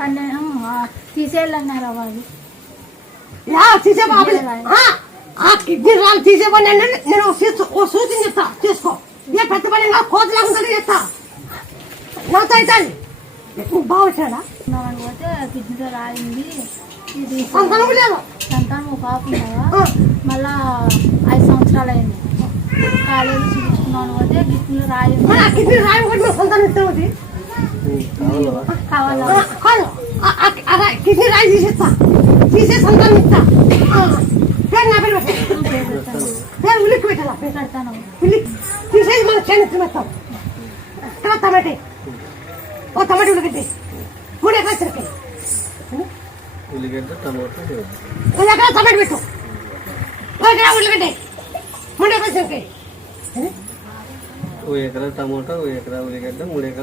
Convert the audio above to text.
కావాలని తీసేయాలన్నారు వాళ్ళు తీసే కిడ్నీ రాళ్ళు తీసేపని నేను సూచన చెప్తా చేసుకో ఏ పెద్ద పని కోతలాగా చేస్తా నాతో అవుతుంది బాగా వచ్చాడా పోతే కిడ్నీలో రాయింది ఇది సంతానం లేదు సంతానం ఒక పాప ఉండగా మళ్ళా 5 సంవత్సరాలు అయింది కాలేజీ చూపించుకున్నాను పోతే కిడ్నీలో రాయింది కిడ్నీ రాయి కూడా సంతానం ఇస్తామది కావాలా కిడ్నీ రాయి తీసేస్తా తీసే సంతానం ఇస్తా పేరు నా పేరు పేరు ఉల్లికి పెట్టాలా పెడతాను ఉల్లి తీసేసి మనం చేను తినేస్తాం టమాటే ఓ టమాటా ఉల్లిగడ్డ 3 ఎకరాలు సరికాయ ఉల్లిగడ్డ టమాటా 1 ఎకరా టమాటా పెట్టు 1 ఎకరా ఉల్లిగడ్డ 3 ఎకరాలు సరికాయ 1 ఎకరా టమాటా 1 ఎకరా ఉల్లిగడ్డ 3 ఎకరా